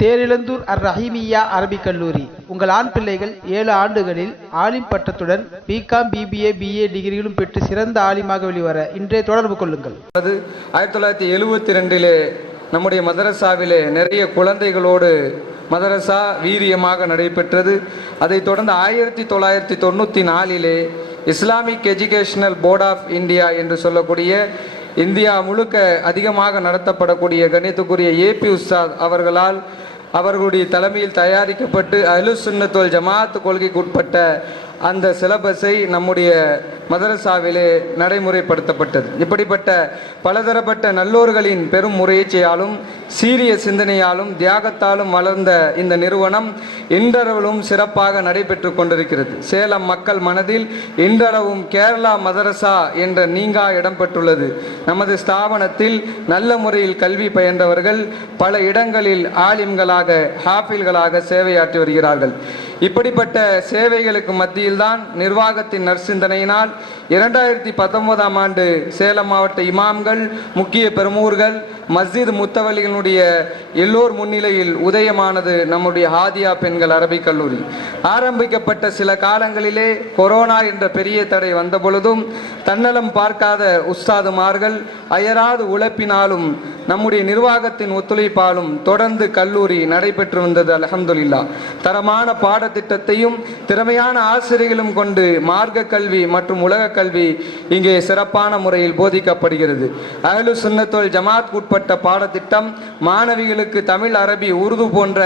தேரிழந்தூர் அர் ரஹீமியா அரபிக் கல்லூரி. உங்கள் ஆண் பிள்ளைகள் ஏழு ஆண்டுகளில் ஆலிம் பட்டத்துடன் பிகாம் பிபிஏ பிஏ டிகிரிகளும் பெற்று சிறந்த ஆலிமாக வெளிவர இன்றே தொடர்பு கொள்ளுங்கள். அது ஆயிரத்தி தொள்ளாயிரத்தி எழுபத்தி ரெண்டிலே நம்முடைய மதரசாவிலே நிறைய குழந்தைகளோடு மதரசா வீரியமாக நடைபெற்றது. அதைத் தொடர்ந்து ஆயிரத்தி தொள்ளாயிரத்தி தொண்ணூற்றி நாலிலே Islamic educational board of India என்று சொல்லக்கூடிய இந்தியா முழுக்க அதிகமாக நடத்தப்படக்கூடிய கணித்துக்குரிய ஏபி உஸ்தாத் அவர்களால் அவர்களுடைய தலைமையில் தயாரிக்கப்பட்டு அலு சுன்னத்துல் ஜமாத்து கொள்கைக்கு உட்பட்ட அந்த சிலபஸை நம்முடைய மதரசாவிலே நடைமுறைப்படுத்தப்பட்டது. இப்படிப்பட்ட பலதரப்பட்ட நல்லோர்களின் பெரும் முறையீச்சையாலும் சீரிய சிந்தனையாலும் தியாகத்தாலும் வளர்ந்த இந்த நிறுவனம் இன்றளவிலும் சிறப்பாக நடைபெற்று கொண்டிருக்கிறது. சேலம் மக்கள் மனதில் இன்றளவும் கேரளா மதரசா என்ற நீங்கா இடம்பெற்றுள்ளது நமது ஸ்தாபனத்தில் நல்ல முறையில் கல்வி பயின்றவர்கள் பல இடங்களில் ஆலிம்களாக ஹாஃபில்களாக சேவையாற்றி வருகிறார்கள். இப்படிப்பட்ட சேவைகளுக்கு மத்தியில்தான் நிர்வாகத்தின் நற்சிந்தனையினால் இரண்டாயிரத்தி பத்தொன்பதாம் ஆண்டு சேலம் மாவட்ட இமாம்கள் முக்கிய பெருமூர்கள் மஸ்ஜித் முத்தவலிகளுடைய எல்லோர் முன்னிலையில் உதயமானது நம்முடைய ஹாதியா பெண்கள் அரபிக் கல்லூரி. ஆரம்பிக்கப்பட்ட சில காலங்களிலே கொரோனா என்ற பெரிய தடை வந்த பொழுதும் தன்னலம் பார்க்காத உஸ்தாதுமார்கள் அயராது உழைப்பினாலும் நம்முடைய நிர்வாகத்தின் ஒத்துழைப்பாலும் தொடர்ந்து கல்லூரி நடைபெற்று வந்தது அலஹம்துல்லா தரமான பாடத்திட்டத்தையும் திறமையான ஆசிரியர்களும் கொண்டு மார்க்க கல்வி மற்றும் உலக கல்வி இங்கே சிறப்பான முறையில் போதிக்கப்படுகிறது. அகலு சுன்னத்தோல் ஜமாத் உட்பட்ட பாடத்திட்டம் மாணவிகளுக்கு தமிழ் அரபி உருது போன்ற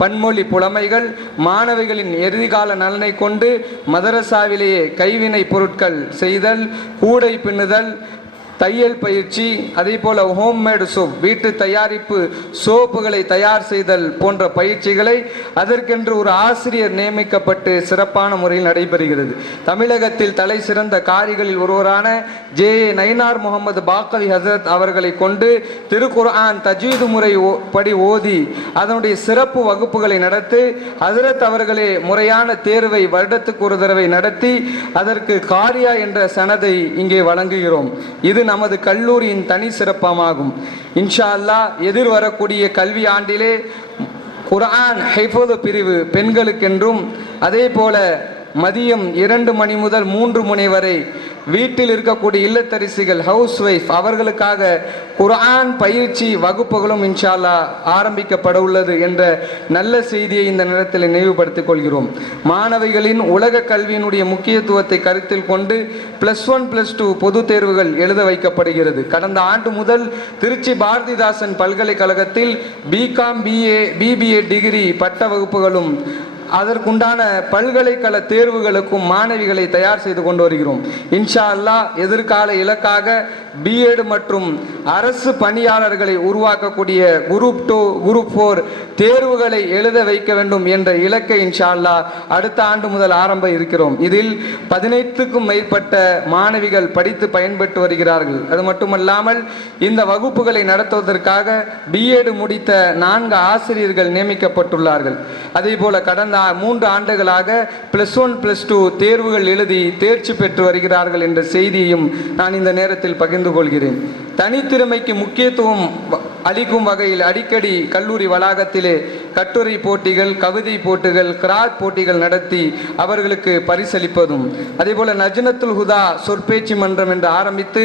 பன்மொழி புலமைகள் மாணவிகளின் எதிர்கால நலனை கொண்டு மதரசாவிலேயே கைவினை பொருட்கள் செய்தல் கூடை பின்னுதல் தையல் பயிற்சி அதே போல ஹோம்மேடு சோப் வீட்டு தயாரிப்பு சோப்புகளை தயார் செய்தல் போன்ற பயிற்சிகளை அதற்கென்று ஒரு ஆசிரியர் நியமிக்கப்பட்டு சிறப்பான முறையில் நடைபெறுகிறது. தமிழகத்தில் தலை சிறந்த காரிகளில் ஒருவரான ஜே. ஏ. நயினார் முகமது பாக்கவி ஹசரத் அவர்களை கொண்டு திருக்குர்ஆன் தஜீது முறை ஓ- படி ஓதி அதனுடைய சிறப்பு வகுப்புகளை நடத்தி ஹசரத் அவர்களே முறையான தேர்வை வருடத்துக்கு ஒரு தடவை நடத்தி அதற்கு காரியா என்ற சனதை இங்கே வழங்குகிறோம். இது நமது கல்லூரியின் தனி சிறப்பமாகும். இன்ஷா அல்லா எதிர் வரக்கூடிய கல்வி ஆண்டிலே குரான் ஹைஃபோது பிரிவு பெண்களுக்கென்றும் அதே போல மதியம் இரண்டு மணி முதல் மூன்று மணி வரை வீட்டில் இருக்கக்கூடிய இல்லத்தரிசிகள் ஹவுஸ் ஒய்ஃப் அவர்களுக்காக குர்ஆன் பயிற்சி வகுப்புகளும் இன்ஷால்லா ஆரம்பிக்கப்பட உள்ளது என்ற நல்ல செய்தியை இந்த நேரத்தில் நினைவுபடுத்திக் கொள்கிறோம். மாணவிகளின் உலக கல்வியினுடைய முக்கியத்துவத்தை கருத்தில் கொண்டு பிளஸ் ஒன் பிளஸ் டூ பொது தேர்வுகள் எழுத வைக்கப்படுகிறது. கடந்த ஆண்டு முதல் திருச்சி பாரதிதாசன் பல்கலைக்கழகத்தில் பிகாம் பிஏ பிபிஏ டிகிரி பட்ட வகுப்புகளும் அதற்குண்டான பல்கலைக்கழக தேர்வுகளுக்கும் மாணவிகளை தயார் செய்து கொண்டு வருகிறோம். இன்ஷா அல்லாஹ் எதிர்கால இலக்காக பிஎட் மற்றும் அரசு பணியாளர்களை உருவாக்கக்கூடிய குரூப் டூ குரூப் ஃபோர் தேர்வுகளை எழுத வைக்க வேண்டும் என்ற இலக்கை இன்ஷால்லா அடுத்த ஆண்டு முதல் ஆரம்ப இருக்கிறோம். இதில் பதினைத்துக்கும் மேற்பட்ட மாணவிகள் படித்து பயன்பெற்று வருகிறார்கள். அது மட்டுமல்லாமல் இந்த வகுப்புகளை நடத்துவதற்காக பிஎட் முடித்த நான்கு ஆசிரியர்கள் நியமிக்கப்பட்டுள்ளார்கள். அதே போல கடந்த மூன்று ஆண்டுகளாக பிளஸ் ஒன் பிளஸ் டூ தேர்வுகள் எழுதி தேர்ச்சி பெற்று வருகிறார்கள் என்ற செய்தியையும் நான் இந்த நேரத்தில் பகிர்ந்து கொள்கிறேன் தனித்திறமைக்கு முக்கியத்துவம் அளிக்கும் வகையில் அடிக்கடி கல்லூரி வளாகத்திலே கட்டுரை போட்டிகள் கவிதை போட்டிகள் கிராட் போட்டிகள் நடத்தி அவர்களுக்கு பரிசளிப்பதும். அதேபோல நஜ்னத்துல் ஹுதா சொற்பேச்சு மன்றம் என்று ஆரம்பித்து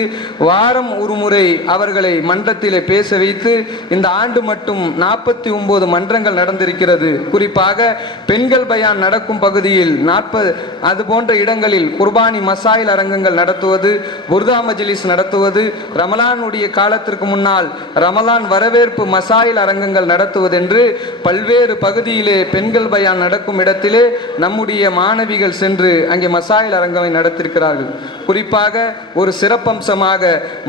வாரம் ஒரு முறை அவர்களை மன்றத்திலே பேச வைத்து இந்த ஆண்டு மட்டும் நாற்பத்தி ஒன்பது மன்றங்கள் நடந்திருக்கிறது. குறிப்பாக பெண்கள் பயான் நடக்கும் பகுதியில் நாற்பது அது போன்ற இடங்களில் குர்பானி மசாயில் அரங்கங்கள் நடத்துவது புர்தா மஜ்லிஸ் நடத்துவது ரமலானுடைய காலத்திற்கு முன்னால் ரமலான் வரவேற்பு மசாயில் அரங்கங்கள் நடத்துவது என்று பல்வேறு பல்வேறு பகுதியிலே பெண்கள் பயான் நடக்கும் இடத்திலே நம்முடைய மாணவிகள் சென்று அங்கே மசாயில் அரங்கமை நடத்திருக்கிறார்கள். குறிப்பாக ஒரு சிறப்பம்சமாக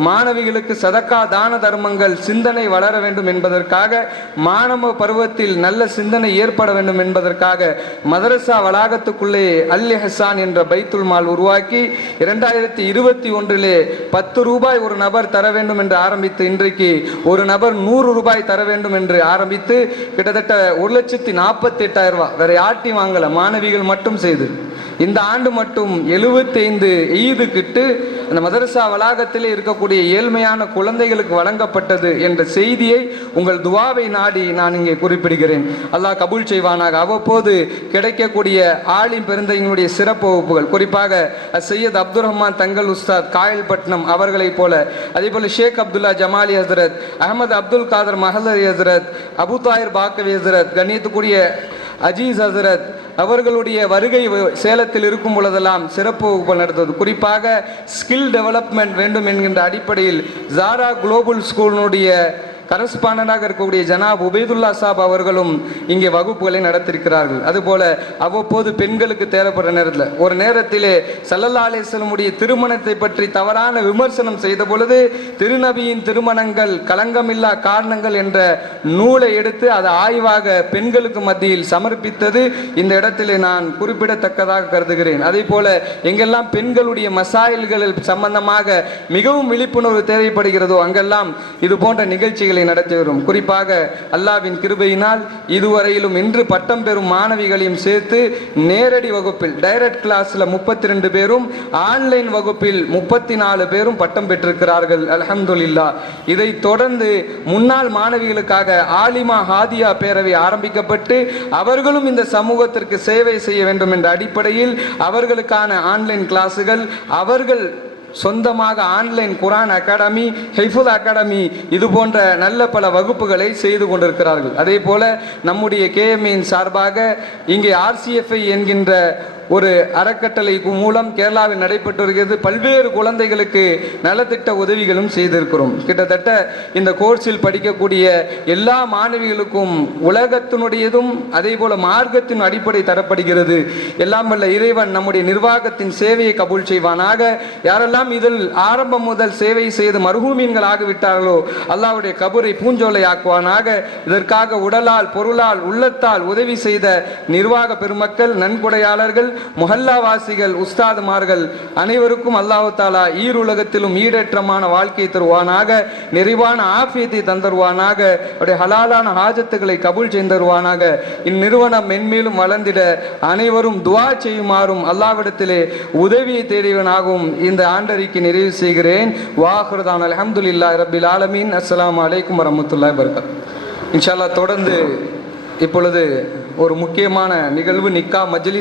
மாணவிகளுக்கு சதக்கா தான தர்மங்கள் சிந்தனை வளர வேண்டும் என்பதற்காக மாணவ பருவத்தில் நல்ல சிந்தனை ஏற்பட வேண்டும் என்பதற்காக மதரசா வளாகத்துக்குள்ளே அல் ஹசான் என்ற பைத்துல் மால் உருவாக்கி இரண்டாயிரத்தி இருபத்தி ஒன்றிலே பத்து ரூபாய் ஒரு நபர் தர வேண்டும் என்று ஆரம்பித்து இன்றைக்கு ஒரு நபர் நூறு ரூபாய் தர வேண்டும் என்று ஆரம்பித்து கிட்டத்தட்ட ஒரு லட்சத்தி நாற்பத்தி எட்டாயிரம் ரூபாய். வேற யார்ட்டையும் வாங்கல. மாணவிகள் மட்டும் செய்து. இந்த ஆண்டு மட்டும் எழுபத்தைந்து ஈது கிட்டு அந்த மதரசா வளாகத்திலே இருக்கக்கூடிய ஏழ்மையான குழந்தைகளுக்கு வழங்கப்பட்டது என்ற செய்தியை உங்கள் துவாவை நாடி நான் இங்கே குறிப்பிடுகிறேன். அல்லாஹ் கபூல் செய்வானாக. அவ்வப்போது கிடைக்கக்கூடிய ஆலிம் பெருந்தையினுடைய சிறப்பு வகுப்புகள் குறிப்பாக சையத் அப்துல் ரஹ்மான் தங்கல் உஸ்தாத் காயல்பட்னம் அவர்களைப் போல அதே போல ஷேக் அப்துல்லா ஜமாலி ஹசரத் அகமது அப்துல் காதர் மஹலர் ஹசரத் அபு தாயிர் பாக்கவி ஹசரத் கண்ணியத்துக்குரிய அஜீஸ் ஹசரத் அவர்களுடைய வருகை சேலத்தில் இருக்கும் பொழுதெல்லாம் சிறப்பு வகுப்பு நடந்தது. குறிப்பாக ஸ்கில் டெவலப்மெண்ட் வேண்டும் என்கின்ற அடிப்படையில் ஜாரா குளோபல் ஸ்கூலினுடைய கரஸ்பாண்டனாக இருக்கக்கூடிய ஜனாப் உபேதுல்லா சாப் அவர்களும் இங்கே வகுப்புகளை நடத்திருக்கிறார்கள். அதுபோல அவ்வப்போது பெண்களுக்கு தேவைப்படுற நேரத்தில் ஒரு நேரத்திலே சல்லல்லா அலிஸ்லமுடைய திருமணத்தை பற்றி தவறான விமர்சனம் செய்த பொழுது திருநபியின் திருமணங்கள் களங்கமில்லா காரணங்கள் என்ற நூலை எடுத்து அதை ஆய்வாக பெண்களுக்கு மத்தியில் சமர்ப்பித்தது. இந்த இடத்திலே நான் குறிப்பிடத்தக்கதாக கருதுகிறேன். அதே போல எங்கெல்லாம் பெண்களுடைய மசாயில்கள் சம்பந்தமாக மிகவும் விழிப்புணர்வு தேவைப்படுகிறதோ அங்கெல்லாம் இது போன்ற நிகழ்ச்சிகளை நடத்தி வரும் குறிப்பாக அல்லாவின் கிருபையினால் இதுவரையிலும் இன்று பட்டம் பெறும் மாணவிகளையும் சேர்த்து நேரடி வகுப்பில் டைரக்ட் கிளாஸ்ல முப்பத்தி ரெண்டு பேரும் ஆன்லைன் வகுப்பில் முப்பத்தி நாலு பேரும் பட்டம் பெற்றிருக்கிறார்கள். அலமதுல்லா இதை தொடர்ந்து முன்னாள் மாணவிகளுக்காக ஆலிமா ஹாதியா பேரவை ஆரம்பிக்கப்பட்டு அவர்களும் இந்த சமூகத்திற்கு சேவை செய்ய வேண்டும் என்ற அடிப்படையில் அவர்களுக்கான ஆன்லைன் கிளாஸுகள் அவர்கள் சொந்தமாக ஆன்லைன் குரான் அகாடமி ஹெஃபுல் அகாடமி இது போன்ற நல்ல பல வகுப்புகளை செய்து கொண்டிருக்கிறார்கள். அதே போல நம்முடைய கேஎம்ஏயின் சார்பாக இங்கே ஆர்சிஎஃப்ஐ என்கின்ற ஒரு அறக்கட்டளை மூலம் கேரளாவில் நடைபெற்று வருகிறது. பல்வேறு குழந்தைகளுக்கு நலத்திட்ட உதவிகளும் செய்திருக்கிறோம். கிட்டத்தட்ட இந்த கோர்ஸில் படிக்கக்கூடிய எல்லா மாணவிகளுக்கும் உலகத்தினுடையதும் அதே போல மார்க்கத்தின் அடிப்படை தரப்படுகிறது. எல்லாம் வல்ல இறைவன் நம்முடைய நிர்வாகத்தின் சேவையை கபூல் செய்வானாக. யாரெல்லாம் இதில் ஆரம்பம் முதல் சேவை செய்து மருகூமீன்கள் ஆகிவிட்டார்களோ அல்லாவுடைய கபூரை பூஞ்சோலை ஆக்குவானாக இதற்காக உடலால் பொருளால் உள்ளத்தால் உதவி செய்த நிர்வாக பெருமக்கள் நன்கொடையாளர்கள் முஹல்லாவாசிகள் உஸ்தாதுமார்கள் அனைவருக்கும் அல்லாஹ் தாலா ஈருலகத்திலும் ஈடேற்றமான வாழ்க்கை தருவானாக நிறைவான ஆஃபியத்தை தந்தருவானாக அவருடைய ஹலாலான ஆஜத்துக்களை கபூல் செய்தருவானாக இந்நிறுவனம் மென்மேலும் வளர்ந்திட அனைவரும் துவா செய்யுமாறும் அல்லாவிடத்திலே உதவியை தேடியவனாகவும் இந்த ஆண்டறிக்கை நிறைவு செய்கிறேன். வாஹ்ரதான். அல்ஹம்துலில்லாஹி ரபில் ஆலமீன். அஸ்லாம் அலைக்கும் வரமத்துல்லா வபரகாத். இன்ஷால்லா தொடர்ந்து இப்பொழுது ஒரு முக்கியமான நிகழ்வு நிக்கா மஜ்லிஸ்